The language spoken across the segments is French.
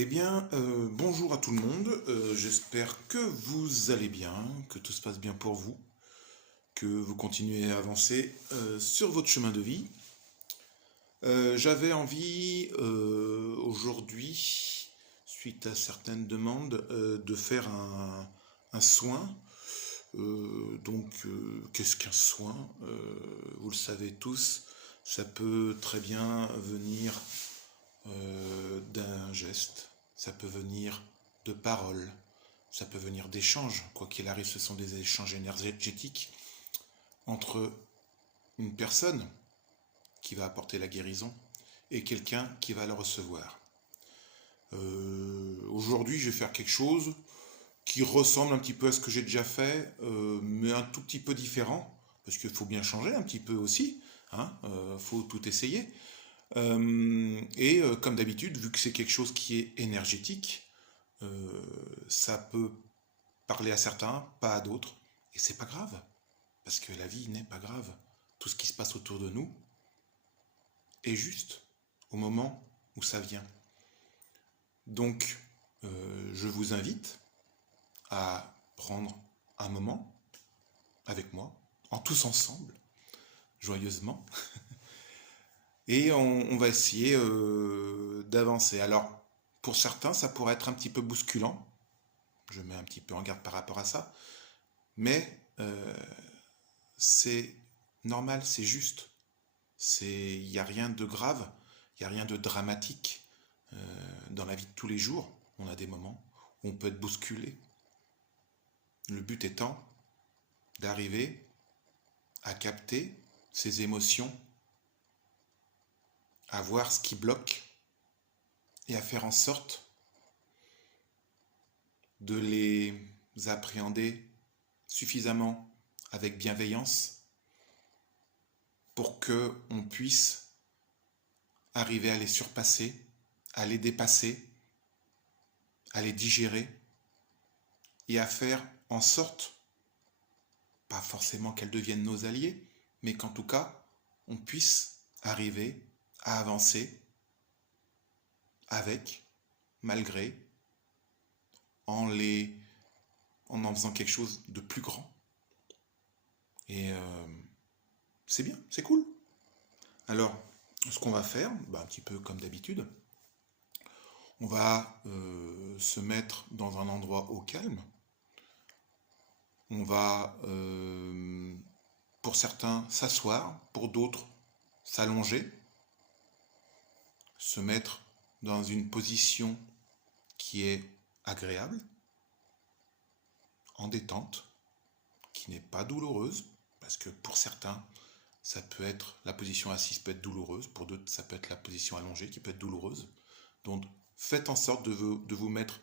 Bonjour à tout le monde. J'espère que vous allez bien, que tout se passe bien pour vous, que vous continuez à avancer sur votre chemin de vie. J'avais envie aujourd'hui, suite à certaines demandes, de faire un soin. Qu'est-ce qu'un soin? Vous le savez tous, ça peut très bien venir d'un geste, ça peut venir de paroles, ça peut venir d'échanges. Quoi qu'il arrive, ce sont des échanges énergétiques entre une personne qui va apporter la guérison et quelqu'un qui va le recevoir. Aujourd'hui, je vais faire quelque chose qui ressemble un petit peu à ce que j'ai déjà fait, mais un tout petit peu différent, parce qu'il faut bien changer un petit peu aussi, hein, faut tout essayer. Comme d'habitude, vu que c'est quelque chose qui est énergétique, ça peut parler à certains, pas à d'autres, et c'est pas grave, parce que la vie n'est pas grave. Tout ce qui se passe autour de nous est juste au moment où ça vient. Donc, je vous invite à prendre un moment avec moi, en tous ensemble, joyeusement, et on va essayer d'avancer. Alors, pour certains, ça pourrait être un petit peu bousculant. Je mets un petit peu en garde par rapport à ça. Mais c'est normal, c'est juste. Il n'y a rien de grave, il n'y a rien de dramatique. Dans la vie de tous les jours, on a des moments où on peut être bousculé. Le but étant d'arriver à capter ses émotions, à voir ce qui bloque et à faire en sorte de les appréhender suffisamment avec bienveillance pour que on puisse arriver à les surpasser, à les dépasser, à les digérer et à faire en sorte, pas forcément qu'elles deviennent nos alliés, mais qu'en tout cas, on puisse arriver à avancer avec, malgré, en en faisant quelque chose de plus grand. Et c'est bien, c'est cool. Alors, ce qu'on va faire, un petit peu comme d'habitude, on va se mettre dans un endroit au calme. On va, pour certains, s'asseoir, pour d'autres, s'allonger, se mettre dans une position qui est agréable, en détente, qui n'est pas douloureuse, parce que pour certains, ça peut être, la position assise peut être douloureuse, pour d'autres, ça peut être la position allongée qui peut être douloureuse. Donc, faites en sorte de vous mettre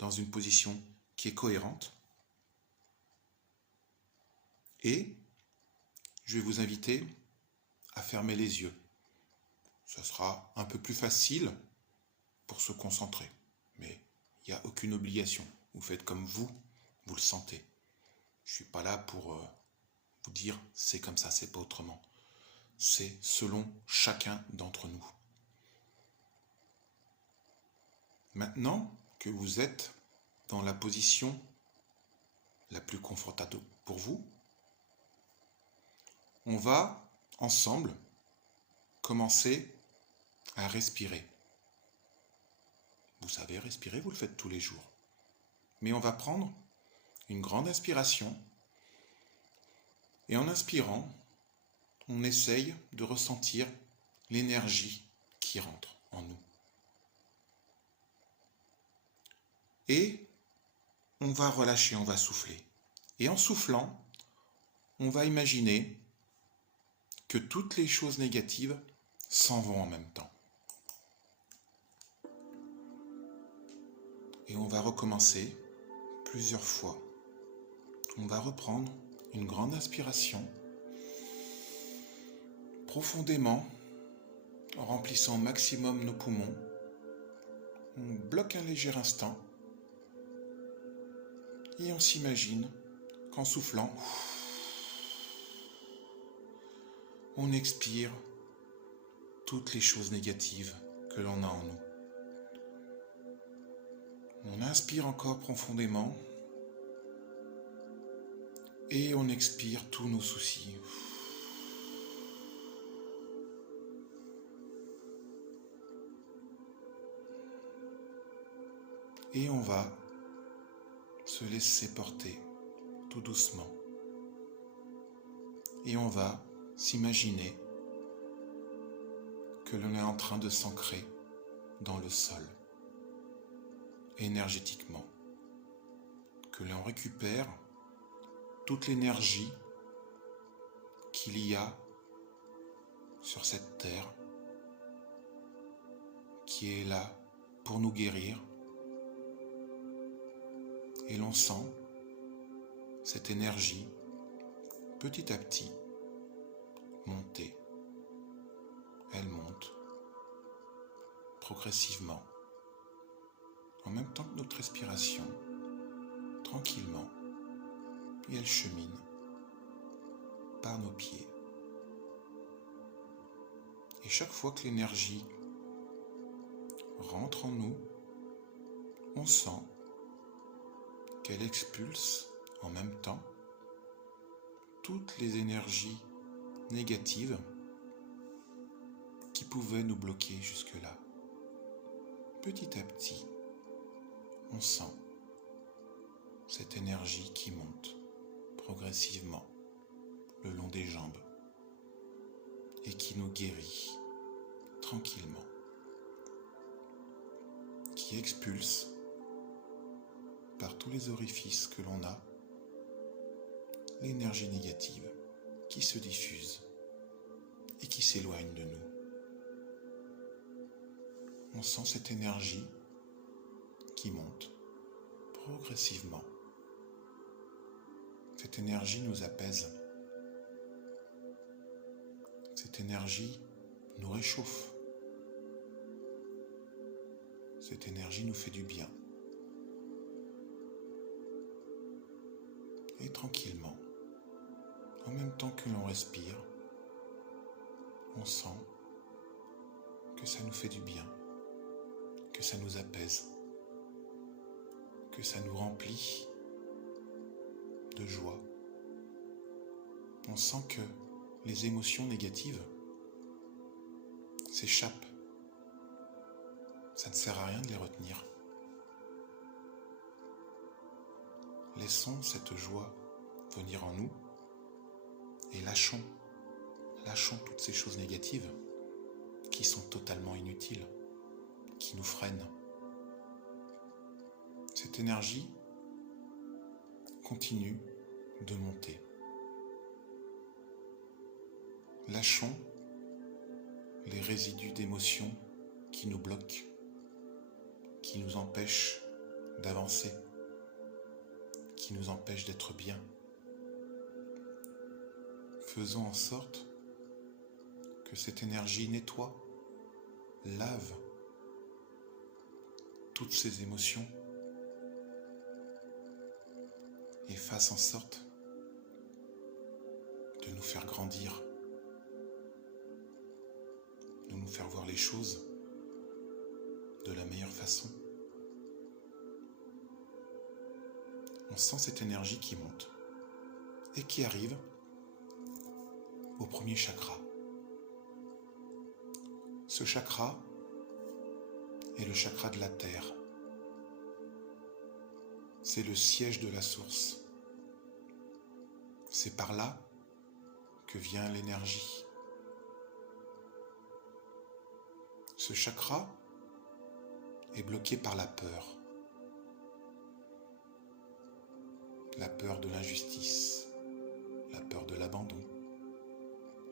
dans une position qui est cohérente. Et je vais vous inviter à fermer les yeux. Ça sera un peu plus facile pour se concentrer. Mais il n'y a aucune obligation. Vous faites comme vous le sentez. Je ne suis pas là pour vous dire c'est comme ça, c'est pas autrement. C'est selon chacun d'entre nous. Maintenant que vous êtes dans la position la plus confortable pour vous, on va ensemble commencer à respirer. Vous savez respirer, vous le faites tous les jours. Mais on va prendre une grande inspiration et en inspirant, on essaye de ressentir l'énergie qui rentre en nous. Et on va relâcher, on va souffler. Et en soufflant, on va imaginer que toutes les choses négatives s'en vont en même temps. Et on va recommencer plusieurs fois. On va reprendre une grande inspiration, profondément, en remplissant au maximum nos poumons. On bloque un léger instant et on s'imagine qu'en soufflant, on expire toutes les choses négatives que l'on a en nous. On inspire encore profondément et on expire tous nos soucis. Et on va se laisser porter tout doucement. Et on va s'imaginer que l'on est en train de s'ancrer dans le sol, énergétiquement, que l'on récupère toute l'énergie qu'il y a sur cette terre, qui est là pour nous guérir, et l'on sent cette énergie petit à petit monter. Elle monte progressivement, en même temps que notre respiration, tranquillement, puis elle chemine par nos pieds. Et chaque fois que l'énergie rentre en nous, on sent qu'elle expulse en même temps toutes les énergies négatives qui pouvaient nous bloquer jusque-là. Petit à petit, on sent cette énergie qui monte progressivement le long des jambes et qui nous guérit tranquillement, qui expulse par tous les orifices que l'on a l'énergie négative qui se diffuse et qui s'éloigne de nous. On sent cette énergie qui monte progressivement. Cette énergie nous apaise. Cette énergie nous réchauffe. Cette énergie nous fait du bien. Et tranquillement, en même temps que l'on respire, on sent que ça nous fait du bien, que ça nous apaise, que ça nous remplit de joie. On sent que les émotions négatives s'échappent. Ça ne sert à rien de les retenir. Laissons cette joie venir en nous et lâchons toutes ces choses négatives qui sont totalement inutiles, qui nous freinent. Cette énergie continue de monter. Lâchons les résidus d'émotions qui nous bloquent, qui nous empêchent d'avancer, qui nous empêchent d'être bien. Faisons en sorte que cette énergie nettoie, lave toutes ces émotions et fasse en sorte de nous faire grandir, de nous faire voir les choses de la meilleure façon. On sent cette énergie qui monte et qui arrive au premier chakra. Ce chakra est le chakra de la terre. C'est le siège de la source. C'est par là que vient l'énergie. Ce chakra est bloqué par la peur. La peur de l'injustice, la peur de l'abandon,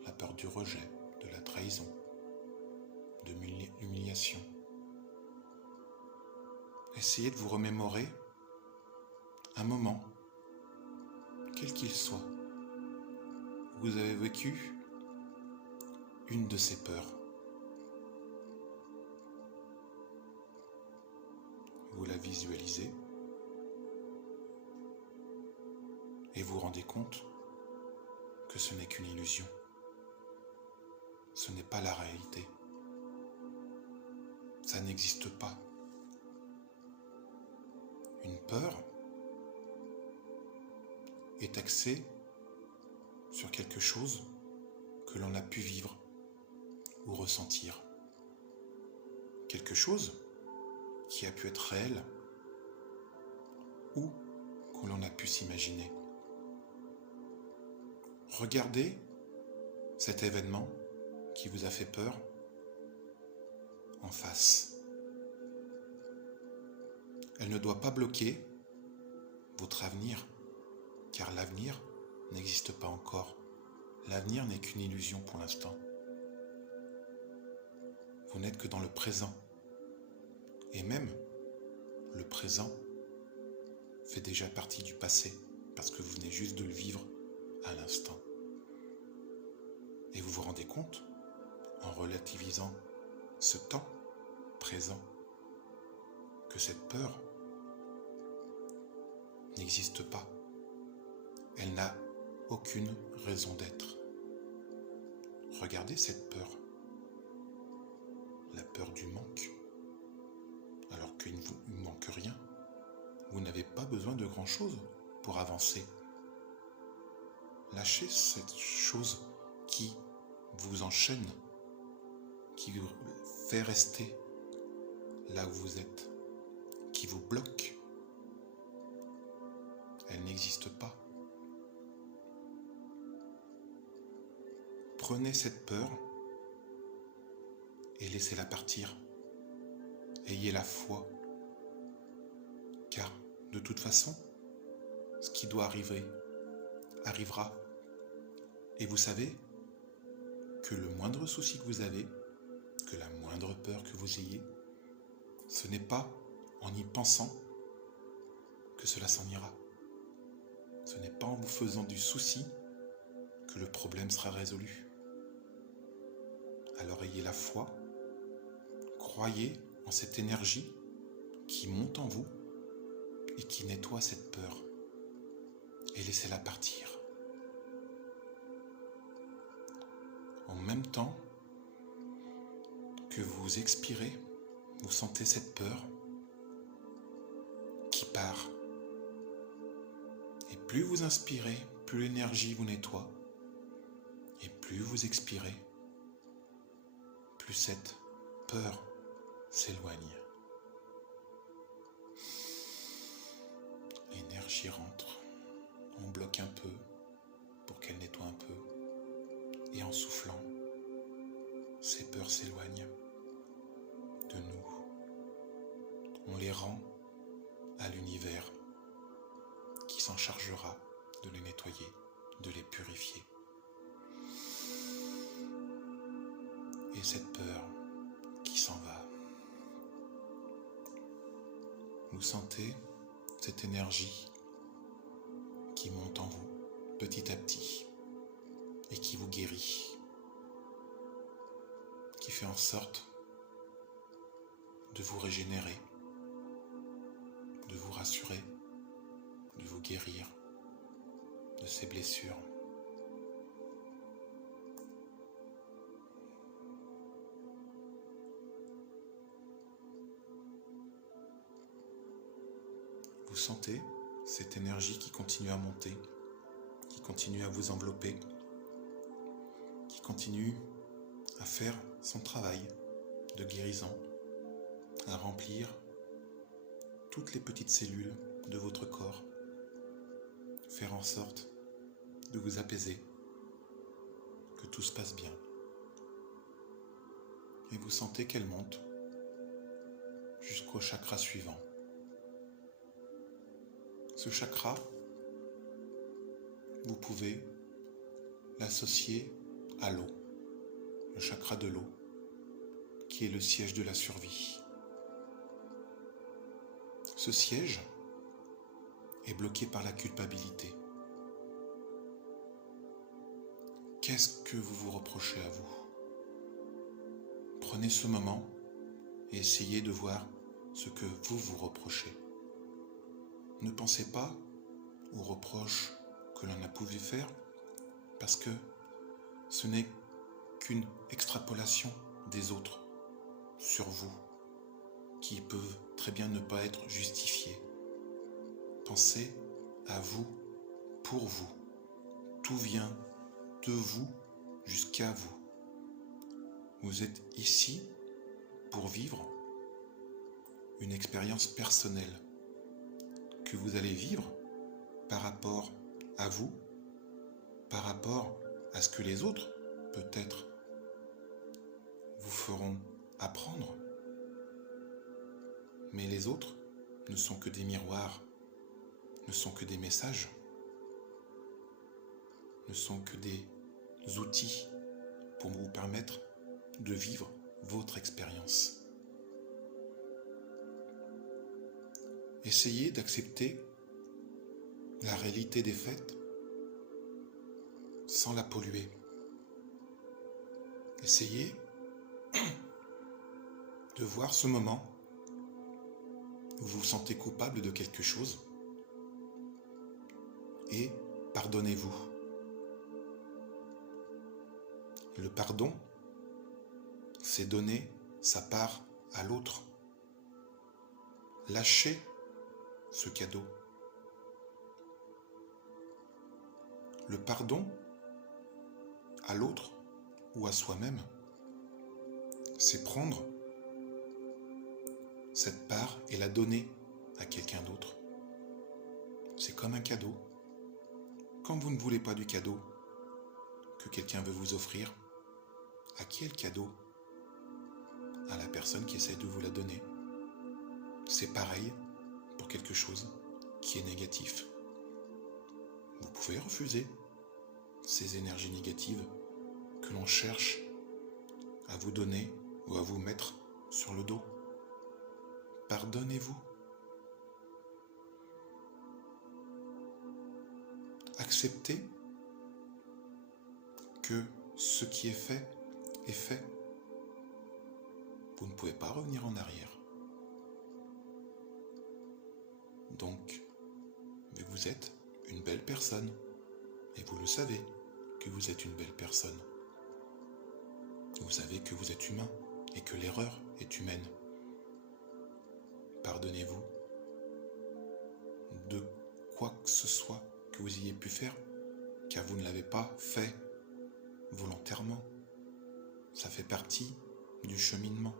la peur du rejet, de la trahison, de l'humiliation. Essayez de vous remémorer un moment, quel qu'il soit, où vous avez vécu une de ces peurs. Vous la visualisez et vous rendez compte que ce n'est qu'une illusion. Ce n'est pas la réalité. Ça n'existe pas. Une peur est axée sur quelque chose que l'on a pu vivre ou ressentir. Quelque chose qui a pu être réel ou que l'on a pu s'imaginer. Regardez cet événement qui vous a fait peur en face. Elle ne doit pas bloquer votre avenir, car l'avenir n'existe pas encore. L'avenir n'est qu'une illusion pour l'instant. Vous n'êtes que dans le présent. Et même, le présent fait déjà partie du passé, parce que vous venez juste de le vivre à l'instant. Et vous vous rendez compte, en relativisant ce temps présent, que cette peur n'existe pas. Elle n'a aucune raison d'être. Regardez cette peur. La peur du manque. Alors qu'il ne vous manque rien. Vous n'avez pas besoin de grand-chose pour avancer. Lâchez cette chose qui vous enchaîne, qui vous fait rester là où vous êtes, qui vous bloque. Elle n'existe pas. Prenez cette peur et laissez-la partir. Ayez la foi, car de toute façon, ce qui doit arriver arrivera. Et vous savez que le moindre souci que vous avez, que la moindre peur que vous ayez, ce n'est pas en y pensant que cela s'en ira. Ce n'est pas en vous faisant du souci que le problème sera résolu. Alors ayez la foi, croyez en cette énergie qui monte en vous et qui nettoie cette peur, et laissez-la partir. En même temps que vous expirez, vous sentez cette peur qui part. Et plus vous inspirez, plus l'énergie vous nettoie. Et plus vous expirez, plus cette peur s'éloigne. L'énergie rentre, on bloque un peu pour qu'elle nettoie un peu. Et en soufflant, ces peurs s'éloignent de nous. On les rend à l'univers qui s'en chargera de les nettoyer, de les purifier. Et cette peur qui s'en va. Vous sentez cette énergie qui monte en vous petit à petit et qui vous guérit, qui fait en sorte de vous régénérer, de vous rassurer, de vous guérir de ces blessures. Vous sentez cette énergie qui continue à monter, qui continue à vous envelopper, qui continue à faire son travail de guérison, à remplir toutes les petites cellules de votre corps, faire en sorte de vous apaiser, que tout se passe bien. Et vous sentez qu'elle monte jusqu'au chakra suivant. Ce chakra, vous pouvez l'associer à l'eau, le chakra de l'eau, qui est le siège de la survie. Ce siège est bloqué par la culpabilité. Qu'est-ce que vous vous reprochez à vous ? Prenez ce moment et essayez de voir ce que vous vous reprochez. Ne pensez pas aux reproches que l'on a pu faire, parce que ce n'est qu'une extrapolation des autres sur vous, qui peuvent très bien ne pas être justifiées. Pensez à vous, pour vous. Tout vient de vous jusqu'à vous. Vous êtes ici pour vivre une expérience personnelle que vous allez vivre par rapport à vous, par rapport à ce que les autres, peut-être, vous feront apprendre. Mais les autres ne sont que des miroirs, ne sont que des messages, ne sont que des outils pour vous permettre de vivre votre expérience. Essayez d'accepter la réalité des faits sans la polluer. Essayez de voir ce moment où vous vous sentez coupable de quelque chose et pardonnez-vous. Le pardon, c'est donner sa part à l'autre. Lâchez ce cadeau. Le pardon à l'autre ou à soi-même, c'est prendre cette part et la donner à quelqu'un d'autre. C'est comme un cadeau. Quand vous ne voulez pas du cadeau que quelqu'un veut vous offrir, à qui est le cadeau? À la personne qui essaie de vous la donner. C'est pareil pour quelque chose qui est négatif. Vous pouvez refuser ces énergies négatives que l'on cherche à vous donner ou à vous mettre sur le dos. Pardonnez-vous. Acceptez que ce qui est fait est fait. Vous ne pouvez pas revenir en arrière. Donc, vu que vous êtes une belle personne, et vous le savez que vous êtes une belle personne, vous savez que vous êtes humain et que l'erreur est humaine. Pardonnez-vous de quoi que ce soit que vous ayez pu faire, car vous ne l'avez pas fait volontairement. Ça fait partie du cheminement.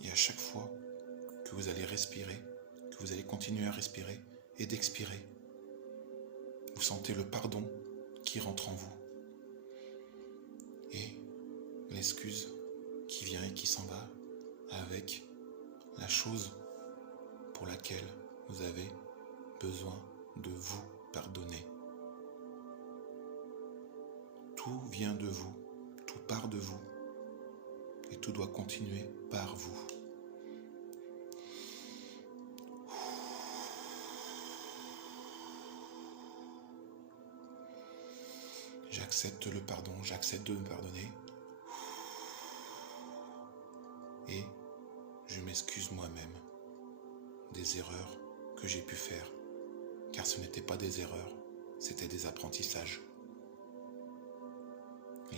Et à chaque fois que vous allez respirer, que vous allez continuer à respirer et d'expirer, vous sentez le pardon qui rentre en vous. Et l'excuse qui vient et qui s'en va avec la chose pour laquelle vous avez besoin de vous pardonner. Tout vient de vous, tout part de vous, et tout doit continuer par vous. J'accepte le pardon, j'accepte de me pardonner. Et je m'excuse moi-même des erreurs que j'ai pu faire, car ce n'étaient pas des erreurs, c'était des apprentissages.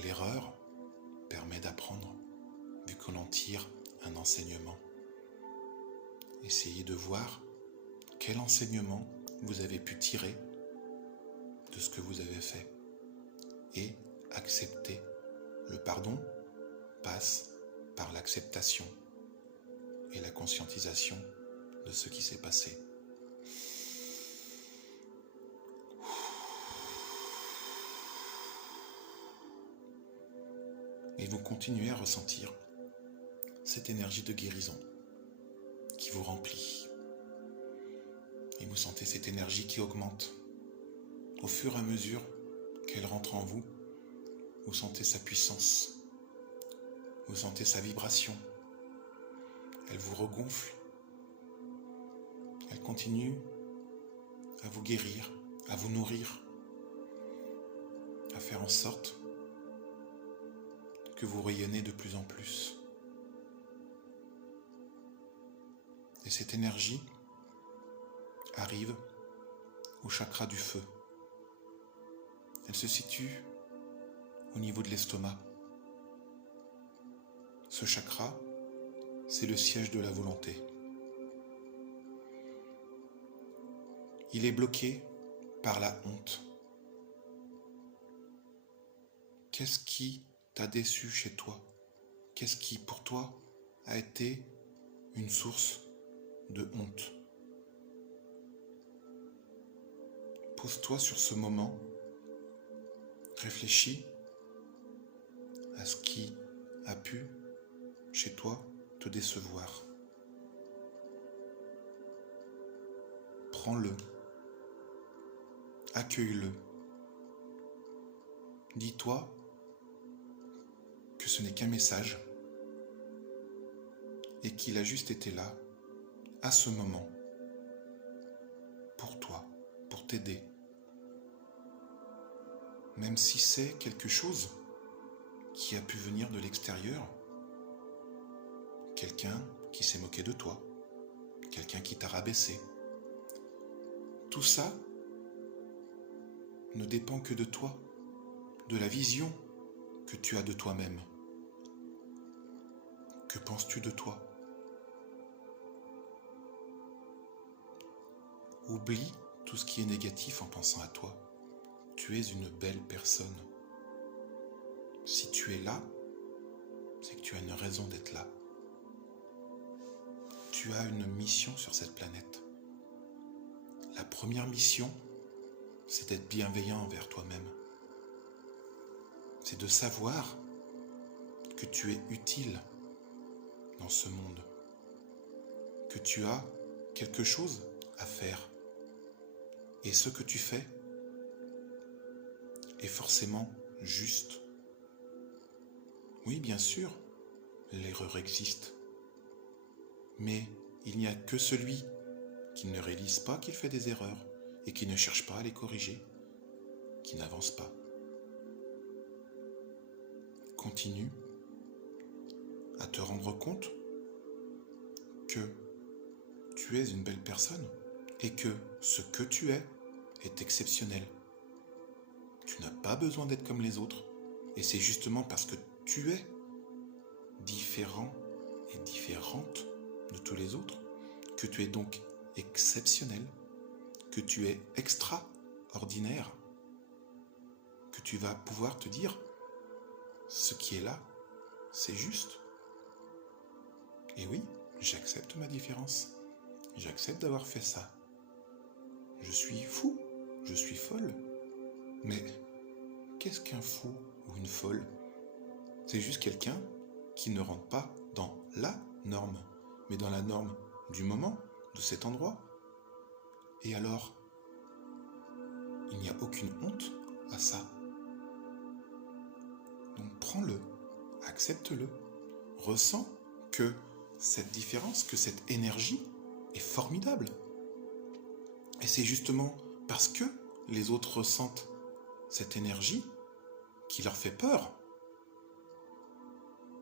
L'erreur permet d'apprendre, vu que l'on tire un enseignement. Essayez de voir quel enseignement vous avez pu tirer de ce que vous avez fait et accepter. Le pardon passe par l'acceptation et la conscientisation de ce qui s'est passé. Et vous continuez à ressentir cette énergie de guérison qui vous remplit. Et vous sentez cette énergie qui augmente. Au fur et à mesure qu'elle rentre en vous, vous sentez sa puissance, vous sentez sa vibration. Elle vous regonfle, elle continue à vous guérir, à vous nourrir, à faire en sorte que vous rayonnez de plus en plus. Et cette énergie arrive au chakra du feu. Elle se situe au niveau de l'estomac. Ce chakra, c'est le siège de la volonté. Il est bloqué par la honte. Qu'est-ce qui t'a déçu chez toi? Qu'est-ce qui, pour toi, a été une source de honte? Pose-toi sur ce moment, réfléchis à ce qui a pu, chez toi, te décevoir. Prends-le, accueille-le. Dis-toi que ce n'est qu'un message et qu'il a juste été là, à ce moment, pour toi, pour t'aider. Même si c'est quelque chose qui a pu venir de l'extérieur, quelqu'un qui s'est moqué de toi, quelqu'un qui t'a rabaissé. Tout ça ne dépend que de toi, de la vision que tu as de toi-même. Que penses-tu de toi? Oublie tout ce qui est négatif en pensant à toi. Tu es une belle personne. Si tu es là, c'est que tu as une raison d'être là. Tu as une mission sur cette planète. La première mission, c'est d'être bienveillant envers toi-même. C'est de savoir que tu es utile dans ce monde, que tu as quelque chose à faire. Et ce que tu fais est forcément juste. Oui, bien sûr, l'erreur existe. Mais il n'y a que celui qui ne réalise pas qu'il fait des erreurs et qui ne cherche pas à les corriger, qui n'avance pas. Continue à te rendre compte que tu es une belle personne et que ce que tu es est exceptionnel. Tu n'as pas besoin d'être comme les autres et c'est justement parce que tu es différent et différente de tous les autres que tu es donc exceptionnel, que tu es extraordinaire, que tu vas pouvoir te dire ce qui est là, c'est juste. Et oui, j'accepte ma différence. J'accepte d'avoir fait ça. Je suis fou, je suis folle. Mais qu'est-ce qu'un fou ou une folle? C'est juste quelqu'un qui ne rentre pas dans la norme, mais dans la norme du moment, de cet endroit. Et alors, il n'y a aucune honte à ça. Donc prends-le, accepte-le, ressens que cette différence, que cette énergie est formidable. Et c'est justement parce que les autres ressentent cette énergie qui leur fait peur,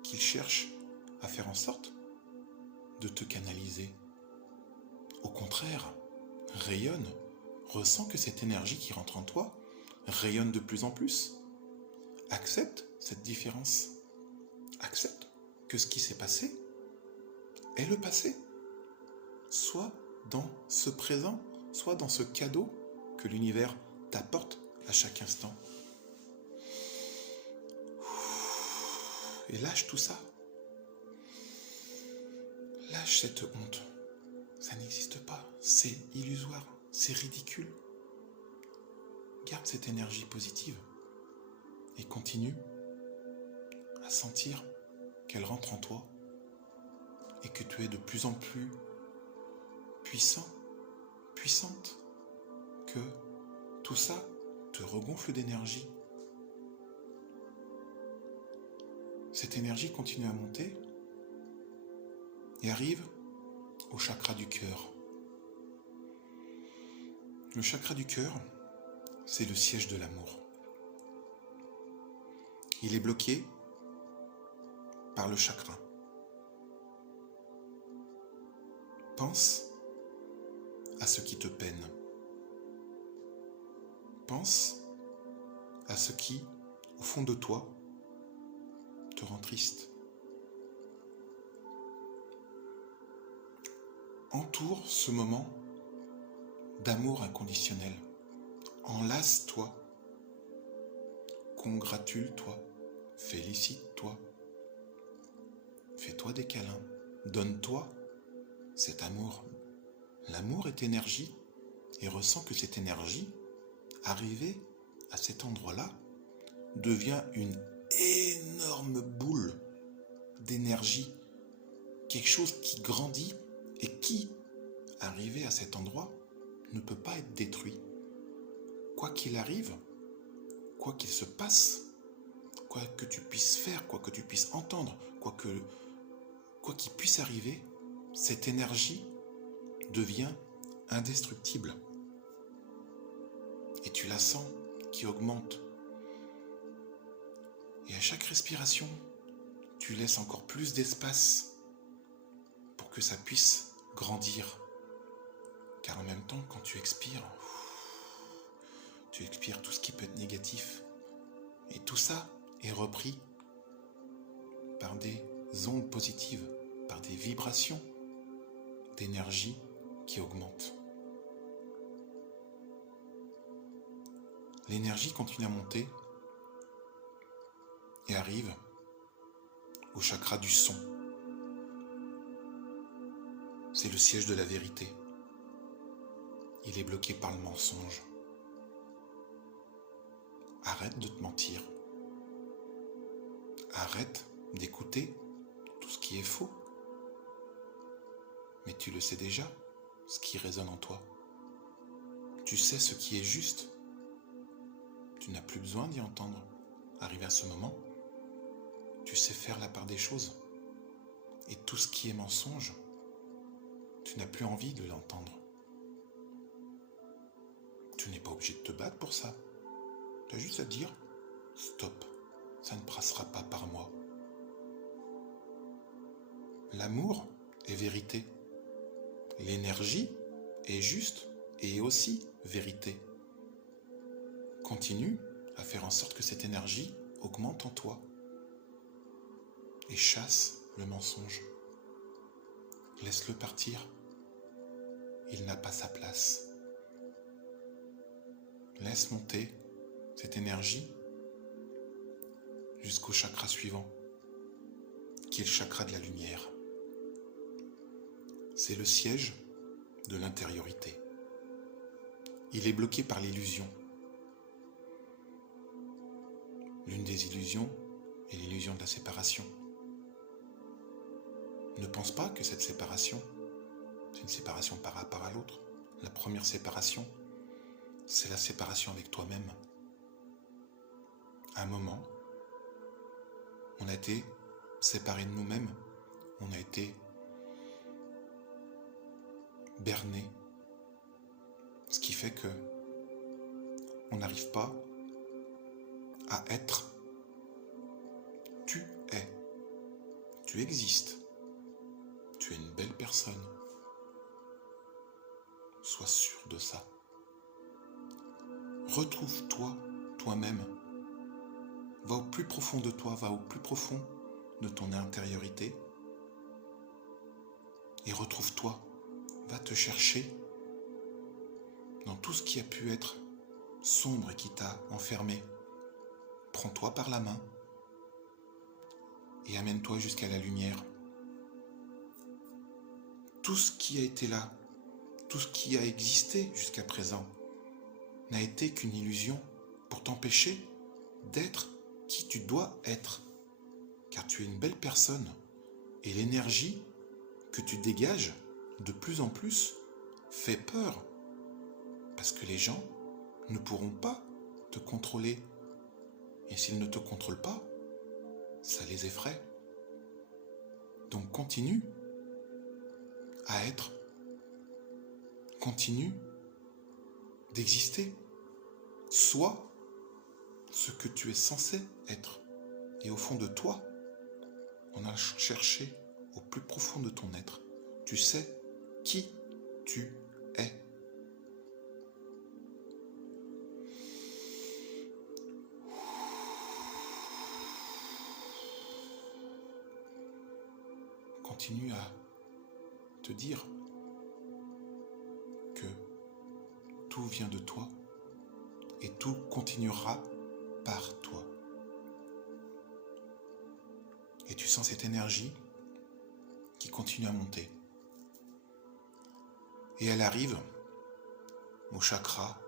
qu'ils cherchent à faire en sorte de te canaliser. Au contraire, rayonne, ressens que cette énergie qui rentre en toi rayonne de plus en plus. Accepte cette différence. Accepte que ce qui s'est passé est le passé. Soit dans ce présent, soit dans ce cadeau que l'univers t'apporte à chaque instant. Et lâche tout ça. Lâche cette honte. Ça n'existe pas. C'est illusoire. C'est ridicule. Garde cette énergie positive et continue à sentir qu'elle rentre en toi et que tu es de plus en plus puissant, puissante, que tout ça te regonfle d'énergie. Cette énergie continue à monter et arrive au chakra du cœur. Le chakra du cœur, c'est le siège de l'amour. Il est bloqué par le chakra. Pense à ce qui te peine. Pense à ce qui, au fond de toi, te rend triste. Entoure ce moment d'amour inconditionnel. Enlace-toi, congratule-toi, félicite-toi, fais-toi des câlins, donne-toi cet amour. L'amour est énergie et ressens que cette énergie, arrivée à cet endroit-là, devient une énorme boule d'énergie, quelque chose qui grandit et qui, arrivé à cet endroit, ne peut pas être détruit. Quoi qu'il arrive, quoi qu'il se passe, quoi que tu puisses faire, quoi que tu puisses entendre, quoi qu'il puisse arriver, cette énergie devient indestructible. Et tu la sens qui augmente. Et à chaque respiration, tu laisses encore plus d'espace pour que ça puisse grandir. Car en même temps, quand tu expires tout ce qui peut être négatif. Et tout ça est repris par des ondes positives, par des vibrations d'énergie qui augmentent. L'énergie continue à monter et arrive au chakra du son. C'est le siège de la vérité. Il est bloqué par le mensonge. Arrête de te mentir. Arrête d'écouter tout ce qui est faux. Mais tu le sais déjà, ce qui résonne en toi. Tu sais ce qui est juste. Tu n'as plus besoin d'y entendre. Arrivé à ce moment, tu sais faire la part des choses. Et tout ce qui est mensonge, tu n'as plus envie de l'entendre. Tu n'es pas obligé de te battre pour ça. Tu as juste à dire « Stop, ça ne passera pas par moi ». L'amour est vérité. L'énergie est juste et aussi vérité. Continue à faire en sorte que cette énergie augmente en toi et chasse le mensonge. Laisse-le partir. Il n'a pas sa place. Laisse monter cette énergie jusqu'au chakra suivant, qui est le chakra de la lumière. C'est le siège de l'intériorité. Il est bloqué par l'illusion. L'une des illusions est l'illusion de la séparation. Ne pense pas que cette séparation, c'est une séparation par rapport à l'autre. La première séparation, c'est la séparation avec toi-même. À un moment, on a été séparés de nous-mêmes. On a été bernés. Ce qui fait que on n'arrive pas à être. Tu es. Tu existes. Tu es une belle personne. Sois sûr de ça. Retrouve-toi, toi-même. Va au plus profond de toi, va au plus profond de ton intériorité. Et retrouve-toi. Va te chercher dans tout ce qui a pu être sombre et qui t'a enfermé. Prends-toi par la main et amène-toi jusqu'à la lumière. Tout ce qui a été là, tout ce qui a existé jusqu'à présent, n'a été qu'une illusion pour t'empêcher d'être qui tu dois être. Car tu es une belle personne et l'énergie que tu dégages de plus en plus fait peur. Parce que les gens ne pourront pas te contrôler. Et s'ils ne te contrôlent pas, ça les effraie. Donc continue à être. Continue d'exister. Sois ce que tu es censé être. Et au fond de toi, on a cherché au plus profond de ton être. Tu sais qui tu es. Continue à te dire que tout vient de toi et tout continuera par toi. Et tu sens cette énergie qui continue à monter. Et elle arrive au chakra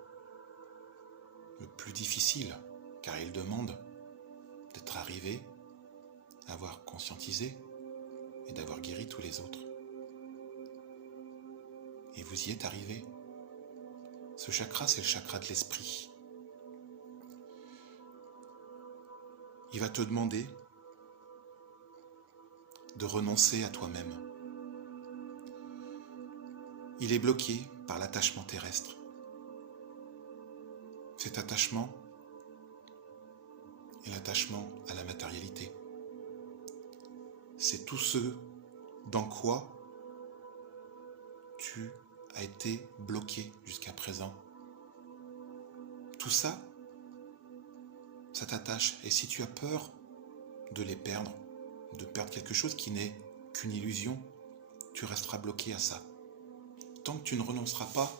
le plus difficile, car il demande d'être arrivé, d'avoir conscientisé et d'avoir guéri tous les autres. Et vous y êtes arrivé. Ce chakra, c'est le chakra de l'esprit. Il va te demander de renoncer à toi-même. Il est bloqué par l'attachement terrestre. Cet attachement est l'attachement à la matérialité. C'est tout ce dans quoi tu as été bloqué jusqu'à présent. Tout ça, ça t'attache. Et si tu as peur de les perdre, de perdre quelque chose qui n'est qu'une illusion, tu resteras bloqué à ça. Tant que tu ne renonceras pas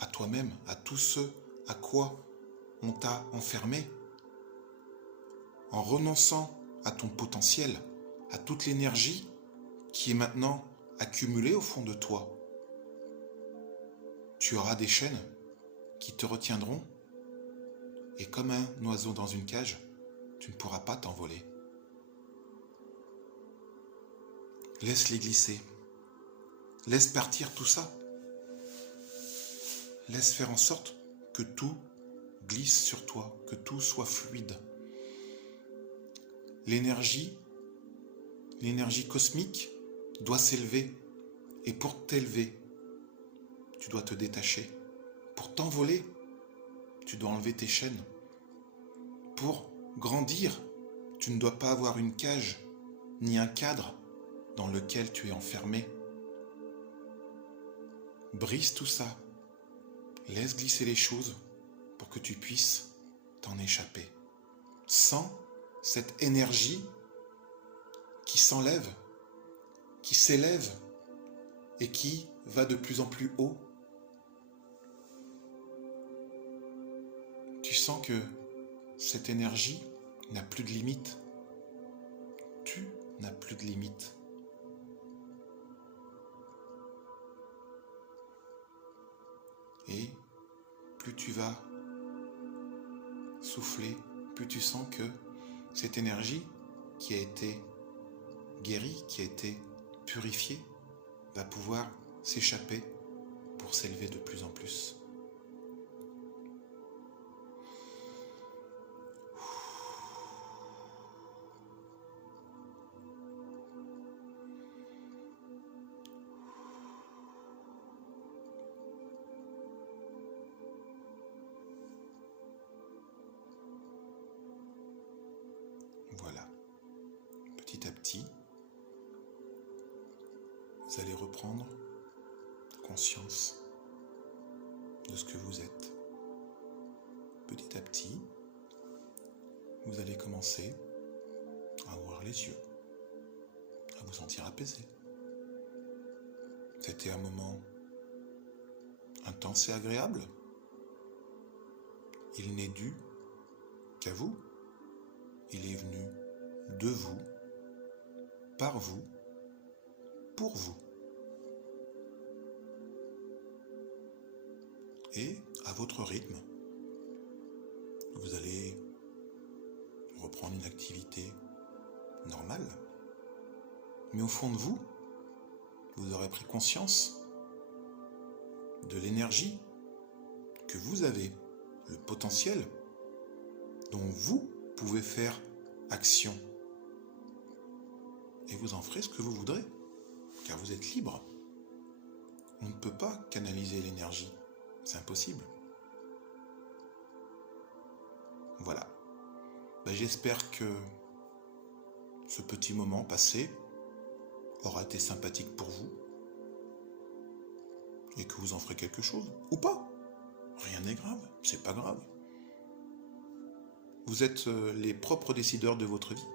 à toi-même, à tout ce à quoi on t'a enfermé, en renonçant à ton potentiel, à toute l'énergie qui est maintenant accumulée au fond de toi, tu auras des chaînes qui te retiendront et comme un oiseau dans une cage, tu ne pourras pas t'envoler. Laisse-les glisser. Laisse partir tout ça. Laisse faire en sorte que tout glisse sur toi, que tout soit fluide. L'énergie cosmique doit s'élever. Et pour t'élever, tu dois te détacher. Pour t'envoler, tu dois enlever tes chaînes. Pour grandir, tu ne dois pas avoir une cage ni un cadre dans lequel tu es enfermé. Brise tout ça. Laisse glisser les choses pour que tu puisses t'en échapper. Sens cette énergie qui s'enlève, qui s'élève et qui va de plus en plus haut. Tu sens que cette énergie n'a plus de limite. Tu n'as plus de limite. Et plus tu vas souffler, plus tu sens que cette énergie qui a été guérie, qui a été purifiée, va pouvoir s'échapper pour s'élever de plus en plus. Voilà. Petit à petit, vous allez reprendre conscience de ce que vous êtes. Petit à petit, vous allez commencer à ouvrir les yeux, à vous sentir apaisé. C'était un moment intense et agréable. Il n'est dû qu'à vous. Il est venu de vous, par vous, pour vous. Et à votre rythme, vous allez reprendre une activité normale. Mais au fond de vous, vous aurez pris conscience de l'énergie que vous avez, le potentiel dont vous pouvez faire action. Et vous en ferez ce que vous voudrez, car vous êtes libre. On ne peut pas canaliser l'énergie, c'est impossible. Voilà. J'espère que ce petit moment passé aura été sympathique pour vous et que vous en ferez quelque chose, ou pas. Rien n'est grave, c'est pas grave. Vous êtes les propres décideurs de votre vie.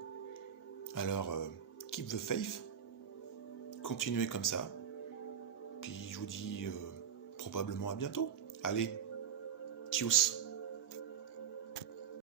Alors, keep the faith, continuez comme ça. Puis je vous dis probablement à bientôt. Allez, tchuss.